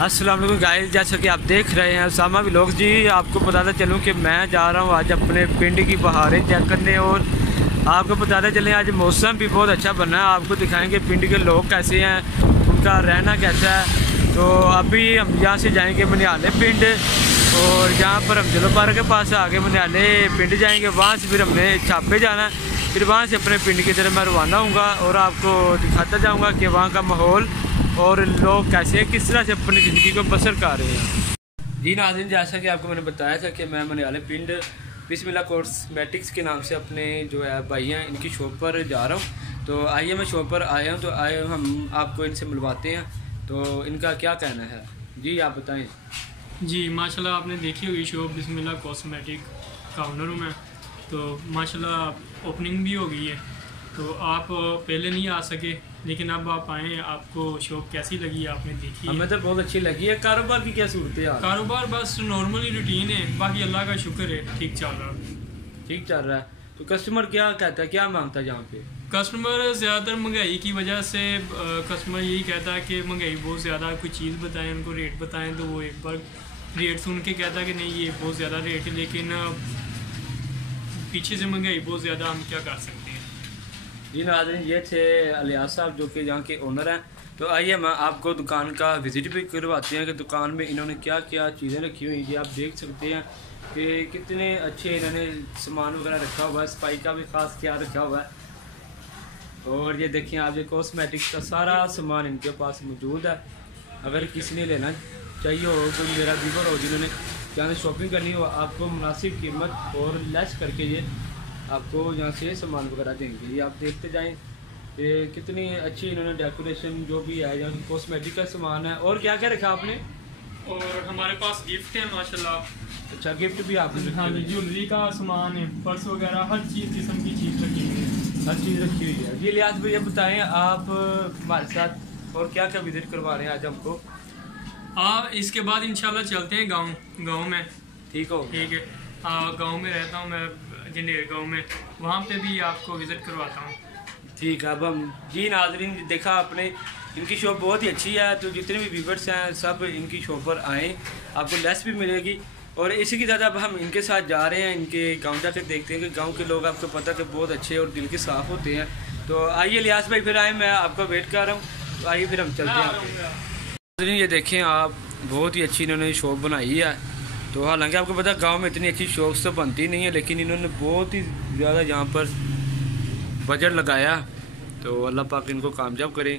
अस्सलाम वालेकुम गाइस, जैसा कि आप देख रहे हैं उसामा व्लॉग्स जी। आपको बताता चलूं कि मैं जा रहा हूं आज अपने पिंड की बहारें चेक करने और आपको बताते चलें आज मौसम भी बहुत अच्छा बना है। आपको दिखाएंगे पिंड के लोग कैसे हैं, उनका रहना कैसा है। तो अभी हम यहाँ से जाएंगे मनियाले पिंड और जहाँ पर हम जलो पार्क के पास आगे मनियाले पिंड जाएंगे। वहाँ से फिर हमने छापे जाना है, फिर वहाँ से अपने पिंड की तरफ मैं रवाना हूँगा और आपको दिखाता जाऊँगा कि वहाँ का माहौल और लोग कैसे किस तरह से अपनी ज़िंदगी को बसर कर रहे हैं। जी नाज़रीन, जैसा कि आपको मैंने बताया था कि मैं मनियाले पिंड बिस्मिल्लाह कॉस्मेटिक्स के नाम से अपने जो है भाई हैं इनकी शॉप पर जा रहा हूँ। तो आइए, मैं शॉप पर आया हूँ, तो आए हम आपको इनसे मिलवाते हैं। तो इनका क्या कहना है, जी आप बताएँ। जी माशाल्लाह, आपने देखी होगी शॉप बिस्मिल्लाह कॉस्मेटिक का ओनर हूँ मैं। तो माशाल्लाह ओपनिंग भी हो गई है, तो आप पहले नहीं आ सके लेकिन अब आप आए। आपको शॉप कैसी लगी आपने देखी? हमें तो बहुत अच्छी लगी है। कारोबार की क्या सूरत है? कारोबार बस नॉर्मली रूटीन है, बाकी अल्लाह का शुक्र है ठीक चल रहा है। ठीक चल रहा है। तो कस्टमर क्या कहता है, क्या मांगता है यहाँ पे? कस्टमर ज़्यादातर महंगाई की वजह से कस्टमर यही कहता है कि महंगाई बहुत ज़्यादा, कोई चीज़ बताएं, उनको रेट बताएं तो वो एक बार रेट सुन के कहता है कि नहीं ये बहुत ज़्यादा रेट है, लेकिन पीछे से महंगाई बहुत ज़्यादा, हम क्या कर सकते हैं। जी नाज़रीन, ये थे अलियास साहब जो कि यहाँ के ओनर हैं। तो आइए मैं आपको दुकान का विज़िट भी करवाते हैं कि दुकान में इन्होंने क्या क्या चीज़ें रखी हुई हैं। आप देख सकते हैं कि कितने अच्छे इन्होंने सामान वगैरह रखा हुआ है, सफाई का भी ख़ास ख्याल रखा हुआ है। और ये देखिए आप, ये कॉस्मेटिक्स का सारा सामान इनके पास मौजूद है। अगर किसी ने लेना चाहिए हो, कोई मेरा व्यूवर हो जिन्होंने यहाँ शॉपिंग करनी हो, आपको मुनासिब कीमत और लेस करके ये आपको यहाँ से सामान वगैरह देंगे। ये आप देखते जाएं कि कितनी अच्छी इन्होंने डेकोरेशन जो भी है, यहाँ कॉस्मेटिक का सामान है। और क्या क्या रखा आपने? और हमारे पास गिफ्ट है माशाल्लाह। अच्छा, गिफ्ट भी आपने? हाँ जी, ज्वेलरी का सामान है, पर्स वगैरह हर चीज़ किस्म की चीज़ रखी हुई है। हर चीज़ रखी हुई है। ये लिहाज भैया बताएं आप हमारे साथ और क्या क्या विजिट करवा रहे हैं आज हमको? इसके बाद इंशाल्लाह चलते हैं गाँव में। ठीक हो? ठीक है। गाँव में रहता हूँ मैं, जनेर गाँव में, वहाँ पे भी आपको विज़िट करवाता हूँ। ठीक है। अब हम जी नाज़रीन, देखा आपने इनकी शॉप बहुत ही अच्छी है। तो जितने भी व्यूवर्स हैं सब इनकी शॉप पर आएँ, आपको लेस भी मिलेगी। और इसी की तरह अब हम इनके साथ जा रहे हैं, इनके गांव जाकर देखते हैं कि गांव के लोग आपको पता कि बहुत अच्छे और दिल के साफ़ होते हैं। तो आइए लियास भाई, फिर आए, मैं आपका वेट कर रहा हूँ। तो आइए फिर हम चलते हैं। ये देखें आप, बहुत ही अच्छी इन्होंने शॉप बनाई है। तो हालांकि आपको पता है गांव में इतनी अच्छी शॉप्स तो बनती नहीं है, लेकिन इन्होंने बहुत ही ज़्यादा यहाँ पर बजट लगाया। तो अल्लाह पाक इनको कामयाब करें।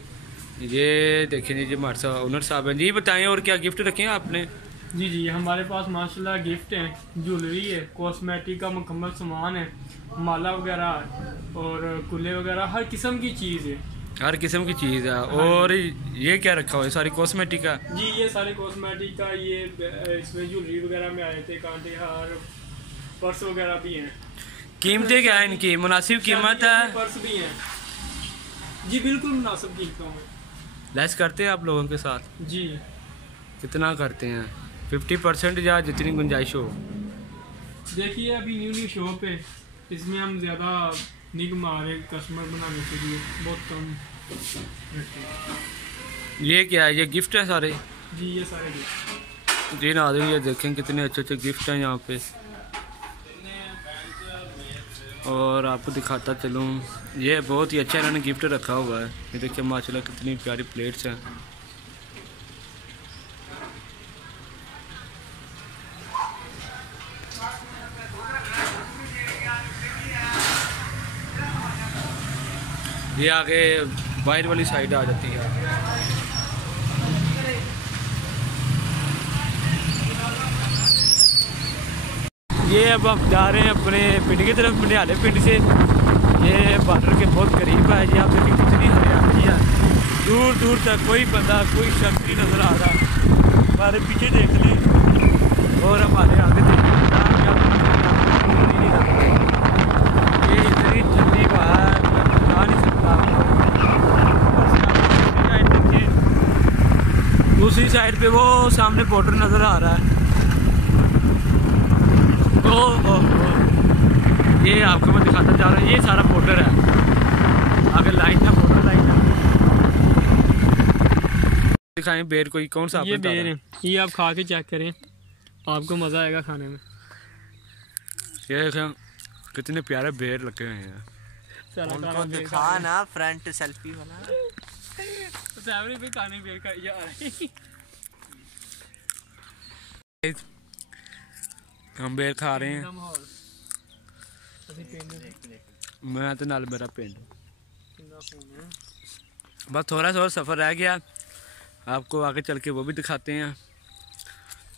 ये देखें जी, हमारे साथ ओनर साहब हैं। जी बताएं और क्या गिफ्ट रखे हैं आपने? जी हमारे पास माशाल्लाह गिफ्ट हैं, ज्वेलरी है, कॉस्मेटिक का मुकम्मल सामान है, माला वगैरह और कुल्ले वगैरह हर किस्म की चीज़ है। हर किस्म की चीज़ है। और ये क्या रखा हुआ है? सारी कॉस्मेटिक का? जी ये सारे कॉस्मेटिक का, ये इसमें ज्वेलरी वगैरह में आए थे, कांटे हार, पर्स वगैरह भी हैं। कीमतें क्या है इनकी? मुनासिब कीमत है? पर्स भी हैं जी, बिल्कुल मुनासिब कीमतों में। लेस करते हैं आप लोगों के साथ? जी। कितना करते हैं? 50% या जितनी गुंजाइश हो? देखिए अभी न्यू शॉप है, इसमें हम ज़्यादा नहीं कमा रहे, कस्टमर बनाने के लिए बहुत कम रखते हैं। ये क्या है? ये गिफ्ट है सारे? जी ये सारे गिफ्ट। जी नाज़रीन, ये देखें कितने अच्छे अच्छे गिफ्ट हैं यहाँ पे। और आपको दिखाता चलूँ, ये बहुत ही अच्छा इन्होंने गिफ्ट रखा हुआ है। ये देखिए माशाल्लाह कितनी प्यारी प्लेट्स हैं। ये आगे बाहर वाली साइड आ जाती है। ये अब हम जा रहे हैं अपने पिंड की तरफ, मनियाले पिंड से। ये बॉर्डर के बहुत करीब है। ये आप देखिए कितनी हरियाली है, दूर दूर तक कोई बंदा कोई शख्स नहीं नज़र आ रहा। हमारे पीछे देख लें और हमारे आगे देख लें, ये इतनी ठंडी हवा है, मैं बता नहीं सकता। दूसरी साइड पे वो सामने बॉर्डर नज़र आ रहा है। तो ये आपको मैं दिखाता जा रहा हूँ, ये सारा बॉर्डर है, आगे लाइन है, बॉर्डर लाइन है। दिखाएं बेर कोई कौन सा ये बेर है, ये आप खा के चेक करें, आपको मज़ा आएगा खाने में। ये देखें कितने प्यारे बेर लगे हुए हैं। उनको दिखा ना फ्रंट सेल्फी वाला सैमरी भी खाने बेर का यार। हम बेर खा रहे हैं, मैं तो नाल मेरा पिंड। बस थोड़ा सा और सफ़र रह गया, आपको आगे चल के वो भी दिखाते हैं।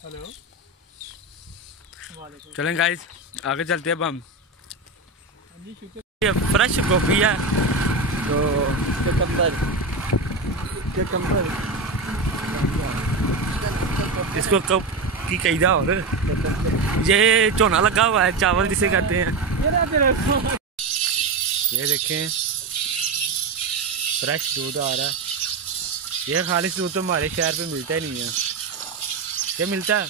हेलो चलें गाइस आगे चलते हैं। अब हम ये फ्रेश गोभी है तो इसको कब की कहीदा और ये झोना लगा हुआ है, चावल जिसे कहते हैं। ये देखें फ्रेश दूध आ रहा है। ये खालिश दूध तो हमारे शहर पे मिलता ही नहीं है। क्या मिलता है?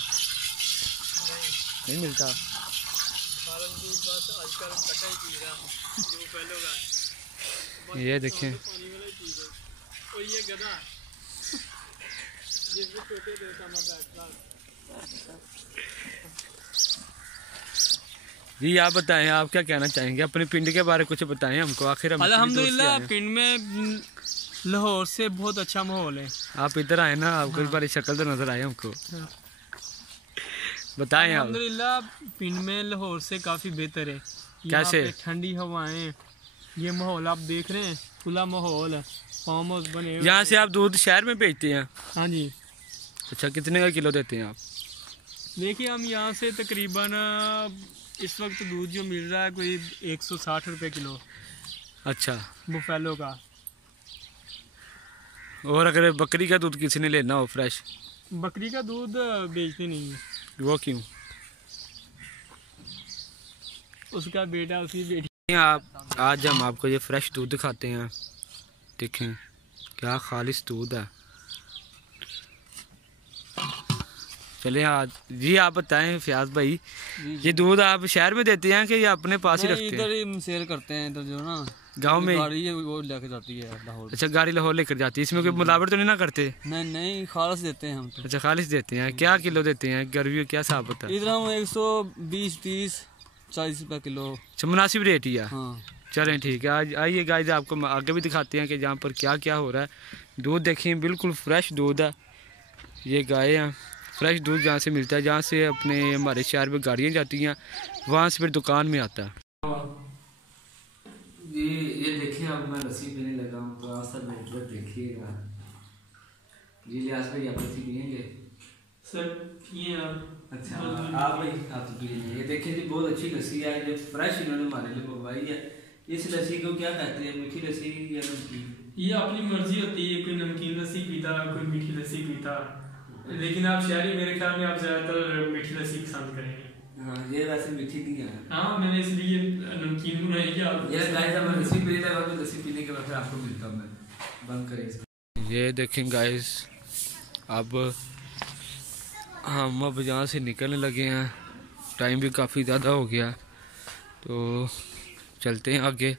नहीं मिलता। ये देखें जी, आप बताएं आप क्या कहना चाहेंगे अपने पिंड के बारे में, कुछ बताएं हमको। आखिर हम अल्हम्दुलिल्लाह पिंड में लाहौर से बहुत अच्छा माहौल है। आप इधर आए ना, आपको एक बार शक्ल तो नजर आए हमको। बताएं आप। अल्हम्दुलिल्लाह पिंड में लाहौर से काफ़ी बेहतर है। कैसे? ठंडी हवाएं, ये माहौल आप देख रहे हैं, खुला माहौल, फार्म हाउस बने। यहाँ से आप दूध शहर में बेचते हैं? हाँ जी। अच्छा, कितने का किलो देते हैं आप? देखिए हम यहाँ से तकरीबन इस वक्त दूध जो मिल रहा है कोई 160 रुपये किलो। अच्छा, बुफेलो का। और अगर बकरी का दूध किसी ने लेना हो फ्रेश? बकरी का दूध बेचते नहीं है। वो क्यों? उसका बेटा उसकी बेटी। आप आज हम आपको ये फ्रेश दूध दिखाते हैं। देखें क्या खालिश दूध है। चलिए आज जी आप बताएं फयाज भाई, ये दूध आप शहर में देते हैं कि ये अपने पास ही रखते हैं? इधर ही सेल करते हैं, इधर जो ना गांव में गाड़ी है वो लेकर जाती है लाहौर। अच्छा, गाड़ी लाहौर लेकर जाती है। इसमें कोई मिलावट तो नहीं ना करते? नहीं नहीं, खालिश देते हैं हम तो। अच्छा, खालिश देते हैं। क्या किलो देते हैं? गर्मी क्या हिसाब होता है? इधर हम 120, 30, 40 रुपये किलो। अच्छा, मुनासिब रेट ही है। हाँ चलें ठीक है, आज आइए गाइस आपको आगे भी दिखाते हैं कि यहाँ पर क्या क्या हो रहा है। दूध देखिए बिल्कुल फ्रेश दूध है। ये गाय हैं, फ्रेश दूध जहाँ से मिलता है, जहाँ से अपने हमारे शहर में गाड़ियाँ जाती हैं, वहाँ से फिर दुकान में आता है। ये देखिए अब मैं लस्सी पीने लगा हूँ, तो आप सब मेरे देखिएगा। जी लिहाज भाई आप लस्सी पियेंगे? सर ये आप। अच्छा आप भाई आप तो पियेंगे। ये देखिए जी बहुत अच्छी लस्सी है, जो फ्रेश इन्होंने हमारे लिए मंगवाई है। इस लस्सी को क्या कहते हैं, मीठी लस्सी या नमकीन? ये अपनी मर्जी होती है, कोई नमकीन लस्सी पीता, कोई मीठी लस्सी पीता, लेकिन आप शहरी मेरे ख्याल में आप ज़्यादातर मीठी लस्सी पसंद करेंगे। हाँ, ये वैसे मीठी नहीं है। हाँ मैंने इसलिए नमकीन बनाई कि आप ये गाइस अब लस्सी पी लेते हैं, लस्सी पीने के बाद फिर आपको मिलता हूँ मैं। बंद करें इसको। ये देखें गाइस अब हम अब यहाँ से निकलने लगे हैं, टाइम भी काफ़ी ज़्यादा हो गया, तो चलते हैं आगे।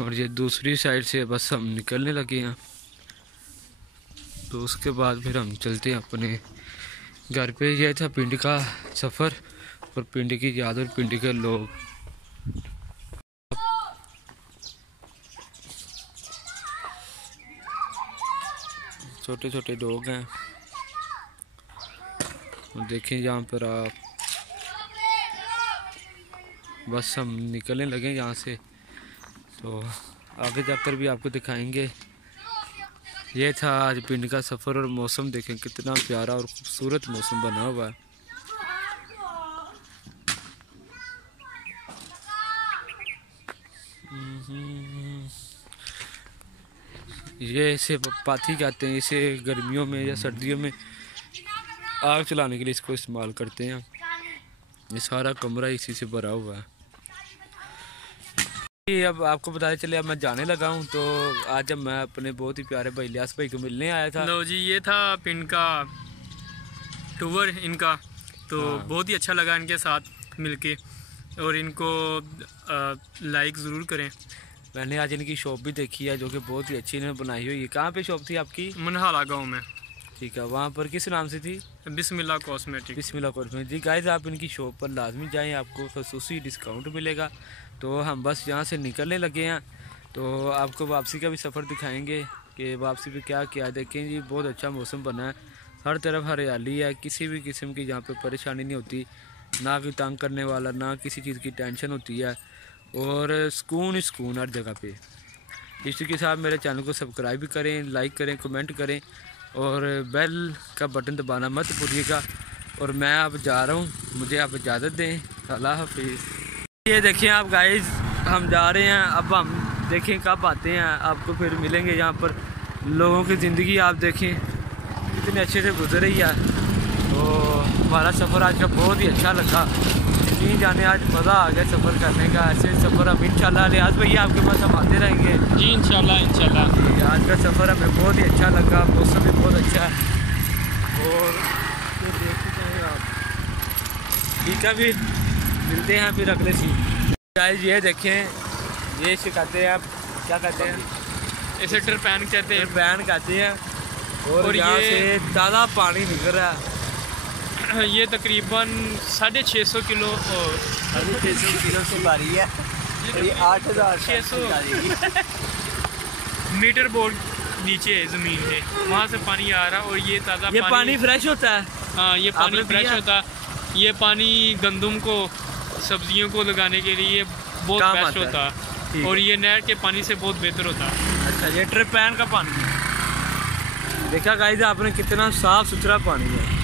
और ये दूसरी साइड से बस हम निकलने लगे हैं, तो उसके बाद फिर हम चलते हैं अपने घर पे। यह था पिंड का सफ़र और पिंड की याद और पिंड के लोग। छोटे छोटे लोग हैं, और देखें यहाँ पर आप, बस हम निकलने लगे यहाँ से, तो आगे जाकर भी आपको दिखाएंगे। ये था आज पिंड का सफ़र, और मौसम देखें कितना प्यारा और खूबसूरत मौसम बना हुआ है। ये इसे पाथी कहते हैं, इसे गर्मियों में या सर्दियों में आग चलाने के लिए इसको इस्तेमाल करते हैं। ये सारा कमरा इसी से भरा हुआ है। अब आपको बताते चले अब मैं जाने लगा हूँ, तो आज जब मैं अपने बहुत ही प्यारे भाई इलियास भाई को मिलने आया था। लो जी, ये था पिंड का टूर इनका, तो हाँ। बहुत ही अच्छा लगा इनके साथ मिलके, और इनको लाइक ज़रूर करें। मैंने आज इनकी शॉप भी देखी है, जो कि बहुत ही अच्छी इन्होंने बनाई हुई है। कहाँ पे शॉप थी आपकी? मनहाला गांव में। ठीक है, वहाँ पर किस नाम से थी? बिस्मिल्लाह कॉस्मेटिक। बिस्मिल्लाह कॉस्मेटिक। जी गाइस, आप इनकी शॉप पर लाजमी जाएं, आपको खसूसी डिस्काउंट मिलेगा। तो हम बस यहाँ से निकलने लगे हैं, तो आपको वापसी का भी सफ़र दिखाएंगे कि वापसी पे क्या क्या देखें जी। बहुत अच्छा मौसम बना है, हर तरफ हरियाली है, किसी भी किस्म की यहाँ पे परेशानी नहीं होती, ना कोई तंग करने वाला, ना किसी चीज़ की टेंशन होती है, और सुकून ही सुकून हर जगह पे। इसके साथ मेरे चैनल को सब्सक्राइब भी करें, लाइक करें, कमेंट करें, और बेल का बटन दबाना मत भूलिएगा। और मैं अब जा रहा हूँ, मुझे आप इजाज़त दें, अल्लाह हाफिज़। ये देखें आप गाइस, हम जा रहे हैं, अब हम देखें कब आते हैं, आपको फिर मिलेंगे। यहाँ पर लोगों की ज़िंदगी आप देखें कितने अच्छे से गुजर रही है। तो हमारा सफ़र आज का बहुत ही अच्छा लगा, कहीं जाने आज मज़ा आ गया सफ़र करने का। ऐसे सफ़र हम इंशाल्लाह रियाज भैया आपके पास हम आते रहेंगे जी, इंशाल्लाह इंशाल्लाह। आज का सफ़र हमें बहुत ही अच्छा लगा, मौसम भी बहुत अच्छा है। और फिर देखते हैं आप, ठीक है, फिर मिलते हैं फिर अगले सीन। गाइस ये देखें, ये इसे कहते हैं, आप क्या कहते हैं? इसे टरपैन कहते हैं। टरपैन कहते हैं। और यहाँ से ताज़ा पानी निकल रहा है। ये तकरीबन 650 किलो 650 किलो से भारी है, ये 8600 मीटर बोर्ड नीचे है ज़मीन के, वहाँ से पानी आ रहा है। और ये ताज़ा पानी फ्रेश होता है। हाँ, ये पानी फ्रेश होता है। ये पानी गंदम को, सब्जियों को लगाने के लिए बहुत बेस्ट होता है, और ये नहर के पानी से बहुत बेहतर होता है। अच्छा, ये टरपैन का पानी है। देखा गाइस आपने, कितना साफ़ सुथरा पानी है।